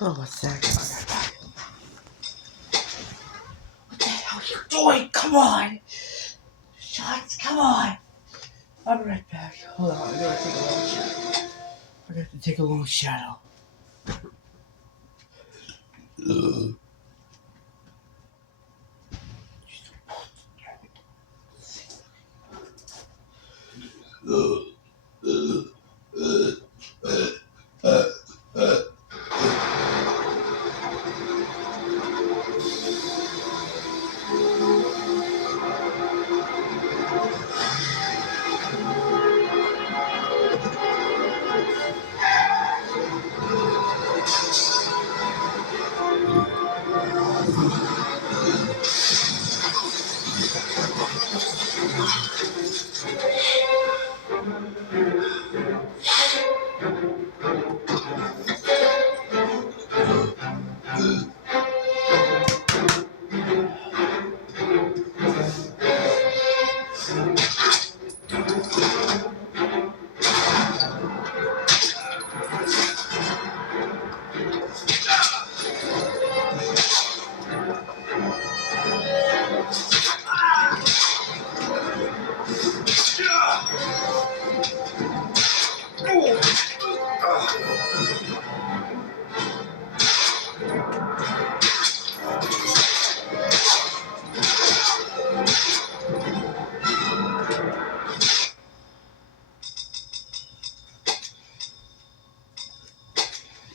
Oh, what's that? What the hell are you doing? Come on! Shots, come on! I'll be right back. Hold on, I gotta take a long shadow. I got to take a long shadow.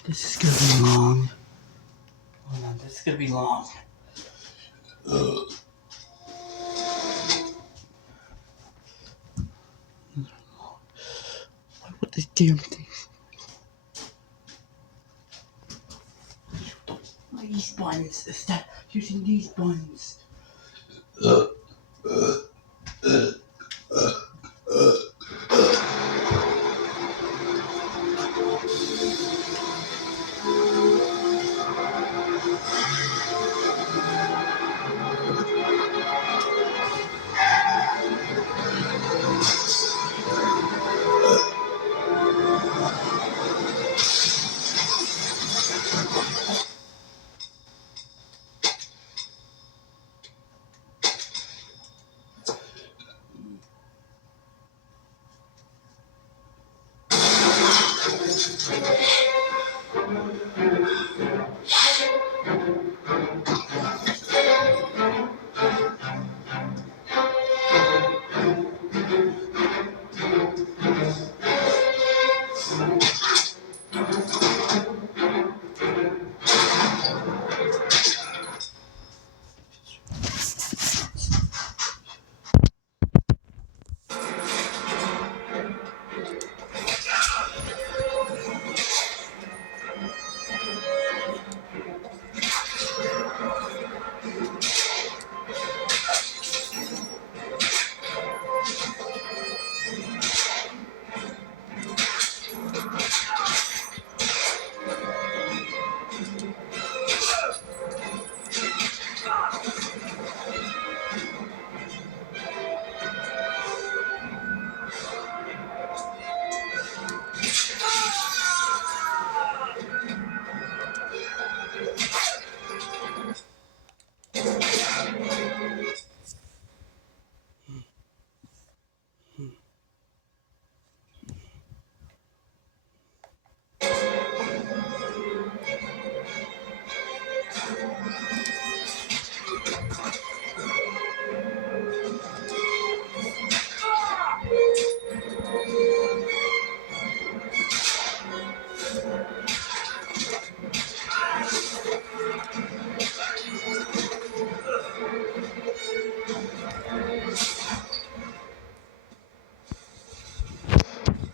This is gonna be long. Hold on, this is gonna be long. What this damn thing? These buns. Stop using these buns.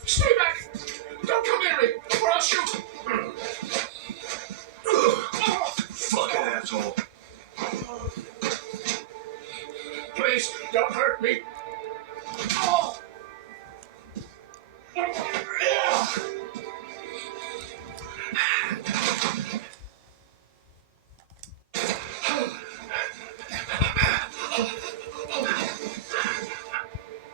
Stay back! Don't come near me, or I'll shoot! Fucking asshole. Please, don't hurt me. Oh.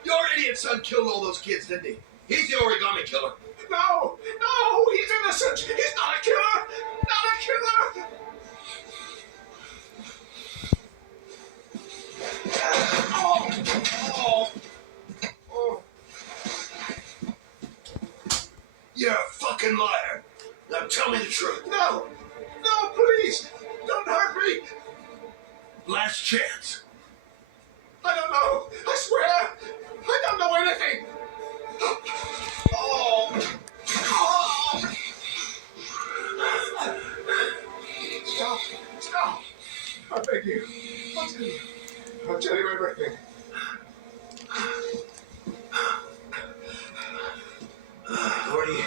Your idiot son killed all those kids, didn't he? He's the origami killer. No, he's innocent. He's not a killer. Not a killer. You're a fucking liar. Now tell me the truth. No! No, please! Don't hurt me! Last chance. I don't know! I swear! I don't know anything! Oh! Oh! Stop! Stop! I beg you. I'll tell you. I'll tell you everything. Gordy.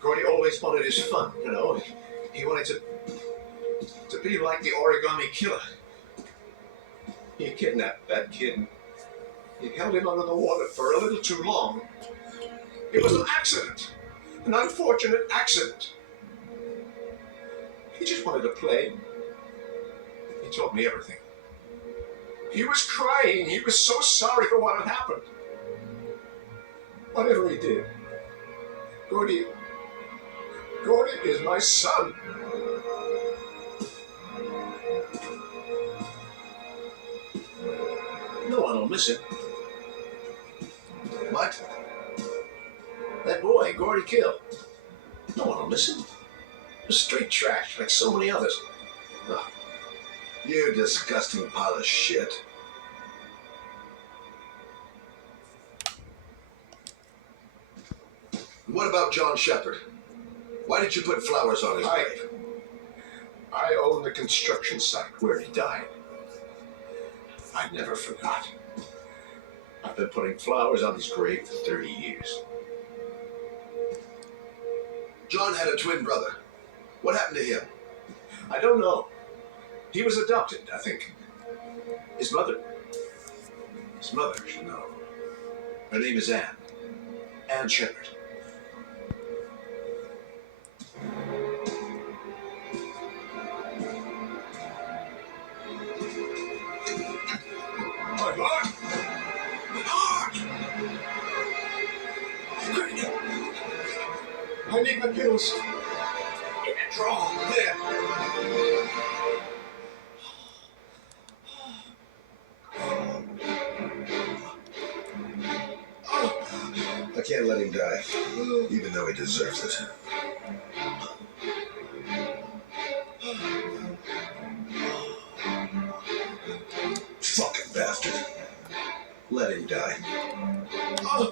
Gordy always wanted his fun, you know. He wanted to be like the origami killer. He kidnapped that kid. He held him under the water for a little too long. It was an accident. An unfortunate accident. He just wanted to play. He told me everything. He was crying. He was so sorry for what had happened. Whatever he did, Gordy is my son. No one will miss it. What? That boy, Gordy killed. No one will miss him. Street trash, like so many others. Oh, you disgusting pile of shit. What about John Shepard? Why did you put flowers on his grave? I own the construction site where he died. I never forgot. I've been putting flowers on his grave for 30 years. John had a twin brother. What happened to him? I don't know. He was adopted, I think. His mother should know. Her name is Anne. Anne Shepard. My heart! My heart! I need my pills. In a drawer. There. I can't let him die, even though he deserves it. Fucking bastard. Let him die. I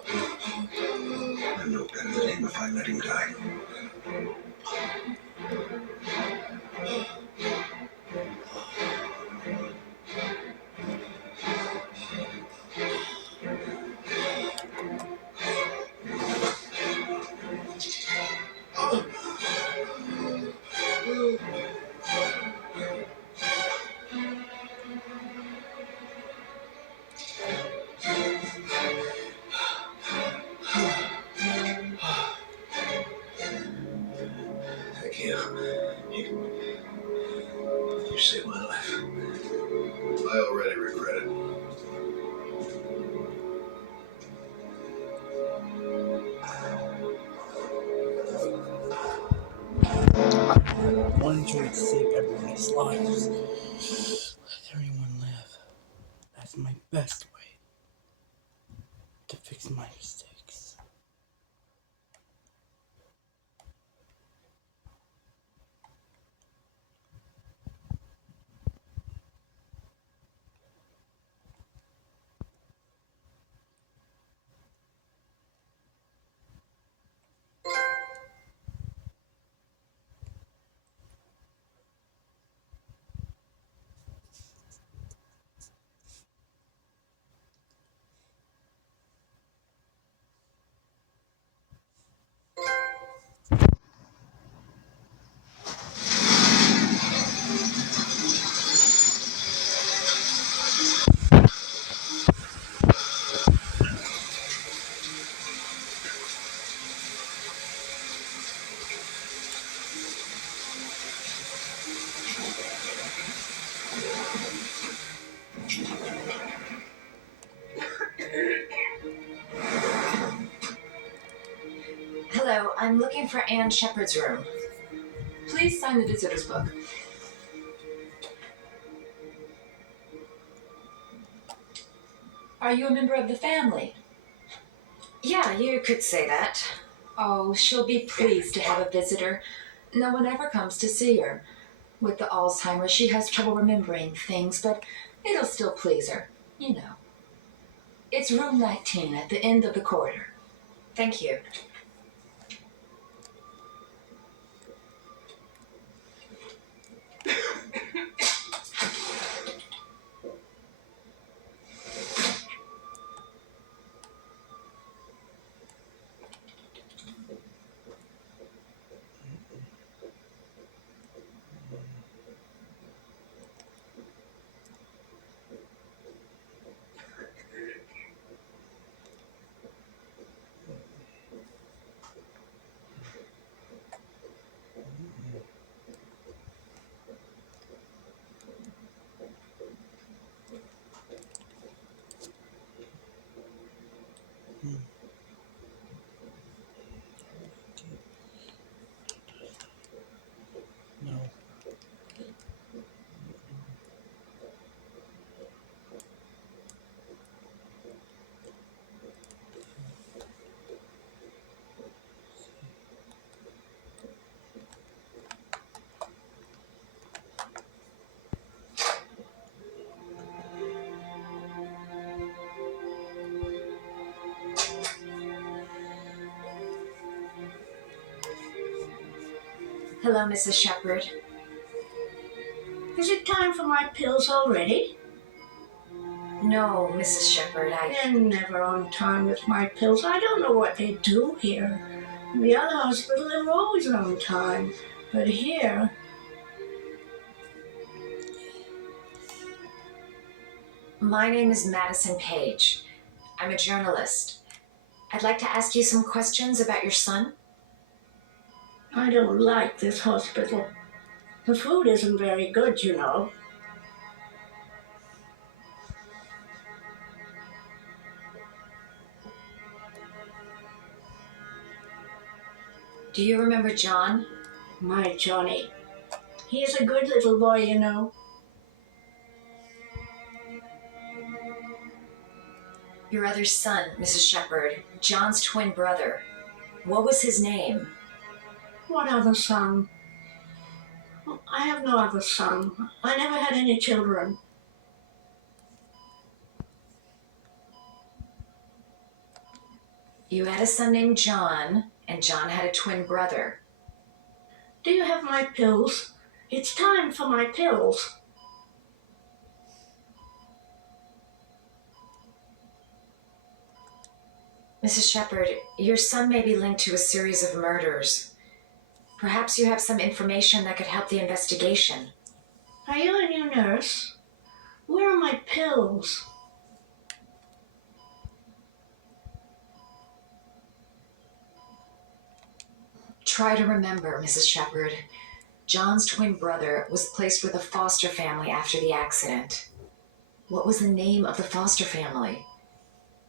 know better than him if I let him die. Thank you. You saved my life. I already regret it. One joy to save everyone's lives. Let everyone live. That's my best way to fix my mistakes. Hello, I'm looking for Anne Shepard's room. Please sign the visitor's book. Are you a member of the family? Yeah, you could say that. Oh, she'll be pleased to have a visitor. No one ever comes to see her. With the Alzheimer's, she has trouble remembering things, but it'll still please her. You know. It's room 19 at the end of the corridor. Thank you. No. Hello, Mrs. Shepherd. Is it time for my pills already? No, Mrs. Shepherd, They're never on time with my pills. I don't know what they do here. In the other hospital, they were always on time. But here... My name is Madison Page. I'm a journalist. I'd like to ask you some questions about your son. I don't like this hospital. The food isn't very good, you know. Do you remember John? My Johnny. He's a good little boy, you know. Your other son, Mrs. Shepherd, John's twin brother. What was his name? What other son? I have no other son. I never had any children. You had a son named John, and John had a twin brother. Do you have my pills? It's time for my pills. Mrs. Shepherd, your son may be linked to a series of murders. Perhaps you have some information that could help the investigation. Are you a new nurse? Where are my pills? Try to remember, Mrs. Shepherd. John's twin brother was placed with a foster family after the accident. What was the name of the foster family?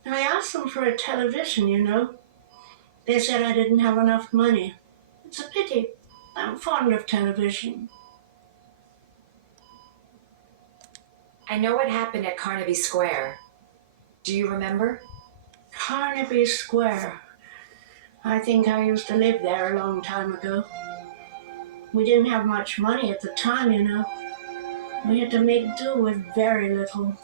I asked them for a television, you know. They said I didn't have enough money. It's a pity. I'm fond of television. I know what happened at Carnaby Square. Do you remember? Carnaby Square. I think I used to live there a long time ago. We didn't have much money at the time, you know. We had to make do with very little.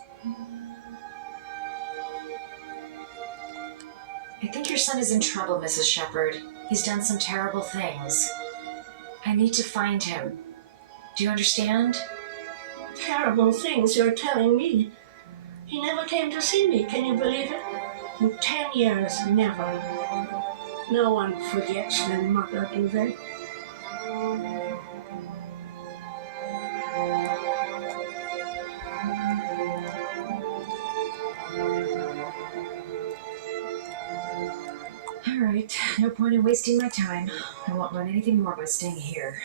I think your son is in trouble, Mrs. Shepherd. He's done some terrible things. I need to find him. Do you understand? Terrible things you're telling me. He never came to see me, can you believe it? In 10 years, never. No one forgets their mother, do they? All right, no point in wasting my time. I won't learn anything more by staying here.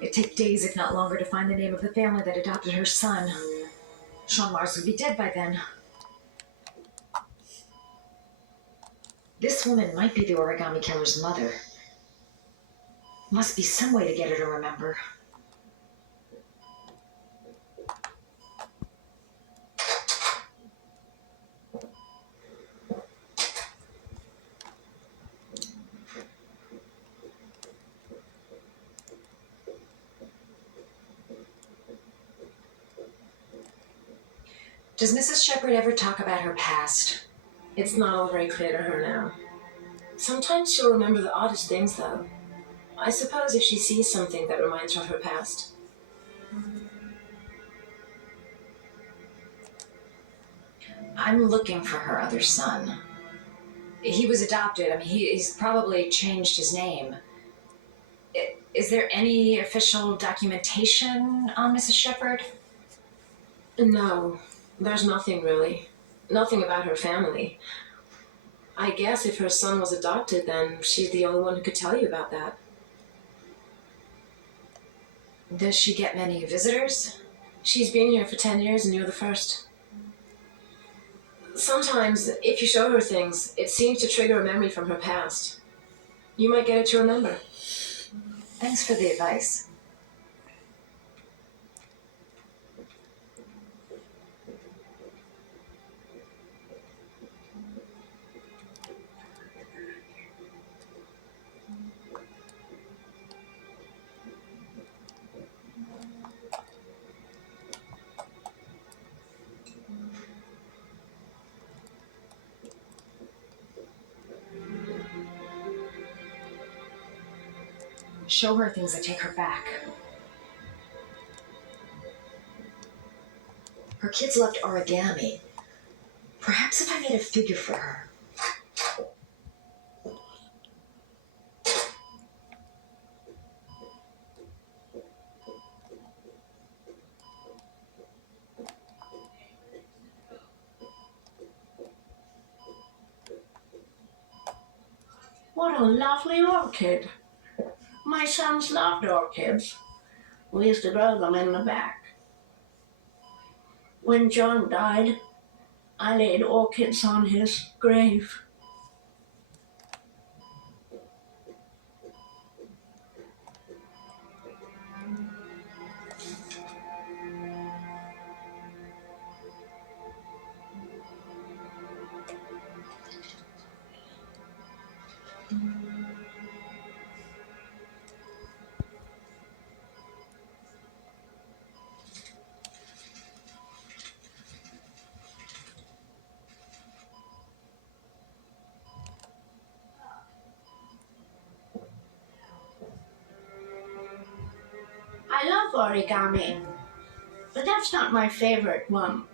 It'd take days, if not longer, to find the name of the family that adopted her son. Sean Mars would be dead by then. This woman might be the origami killer's mother. Must be some way to get her to remember. Does Mrs. Shepherd ever talk about her past? It's not all very clear to her now. Sometimes she'll remember the oddest things, though. I suppose if she sees something that reminds her of her past. I'm looking for her other son. He was adopted. I mean, he's probably changed his name. Is there any official documentation on Mrs. Shepherd? No, there's nothing really. Nothing about her family. I guess if her son was adopted, then she's the only one who could tell you about that. Does she get many visitors? She's been here for 10 years and you're the first. Sometimes, if you show her things, it seems to trigger a memory from her past. You might get her to remember. Thanks for the advice. Show her things that take her back. Her kids loved origami. Perhaps if I made a figure for her. What a lovely orchid. My sons loved orchids. We used to grow them in the back. When John died, I laid orchids on his grave. I love origami, but that's not my favorite one.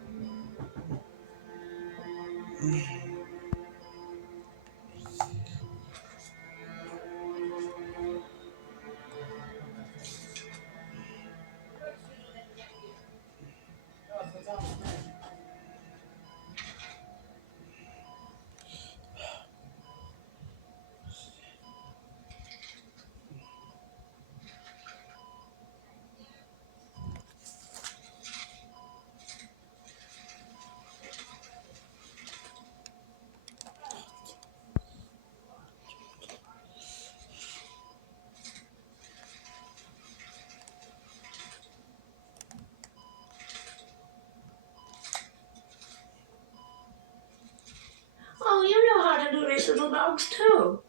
Oh, you know how to do these little dogs too.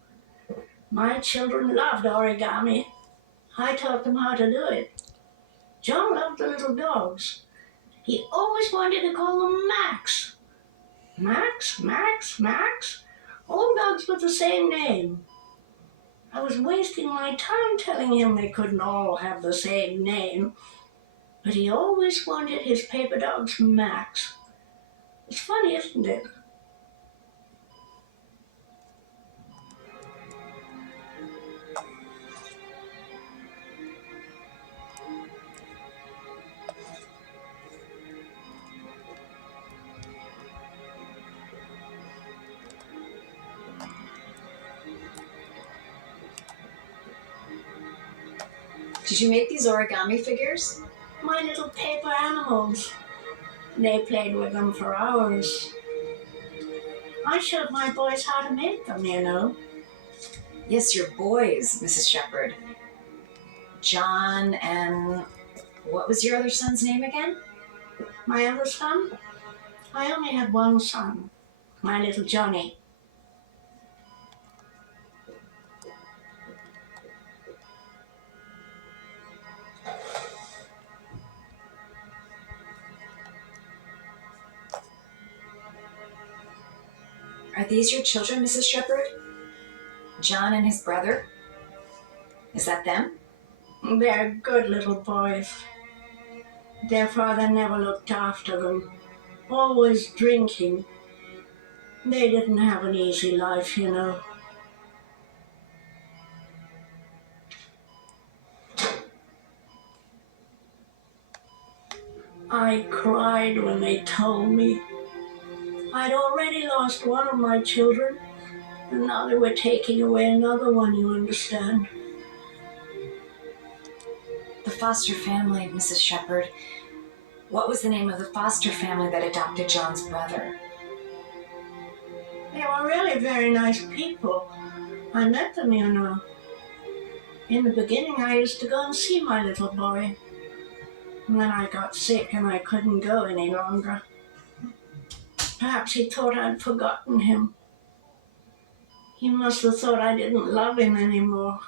My children loved origami. I taught them how to do it. John loved the little dogs. He always wanted to call them Max. Max, Max, Max. All dogs with the same name. I was wasting my time telling him they couldn't all have the same name. But he always wanted his paper dogs Max. It's funny, isn't it? Did you make these origami figures? My little paper animals. They played with them for hours. I showed my boys how to make them, you know. Yes, your boys, Mrs. Shepherd. John and... what was your other son's name again? My other son? I only had one son, my little Johnny. Are these your children, Mrs. Shepherd? John and his brother? Is that them? They're good little boys. Their father never looked after them, always drinking. They didn't have an easy life, you know. I cried when they told me. I'd already lost one of my children, and now they were taking away another one, you understand. The foster family, Mrs. Shepherd. What was the name of the foster family that adopted John's brother? They were really very nice people. I met them, you know. In the beginning, I used to go and see my little boy. And then I got sick and I couldn't go any longer. Perhaps he thought I'd forgotten him. He must have thought I didn't love him anymore.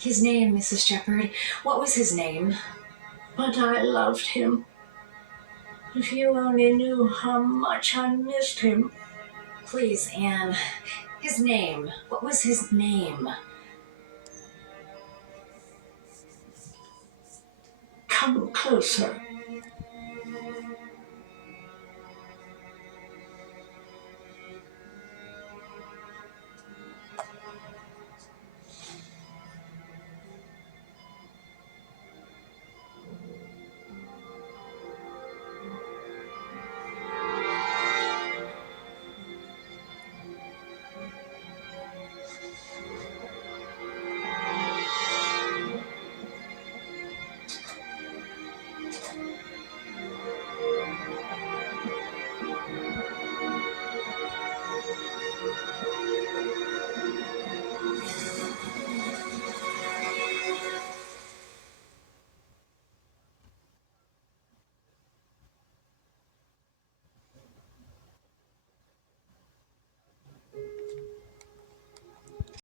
His name, Mrs. Shepherd. What was his name? But I loved him. If you only knew how much I missed him. Please, Anne. His name. What was his name? Come closer.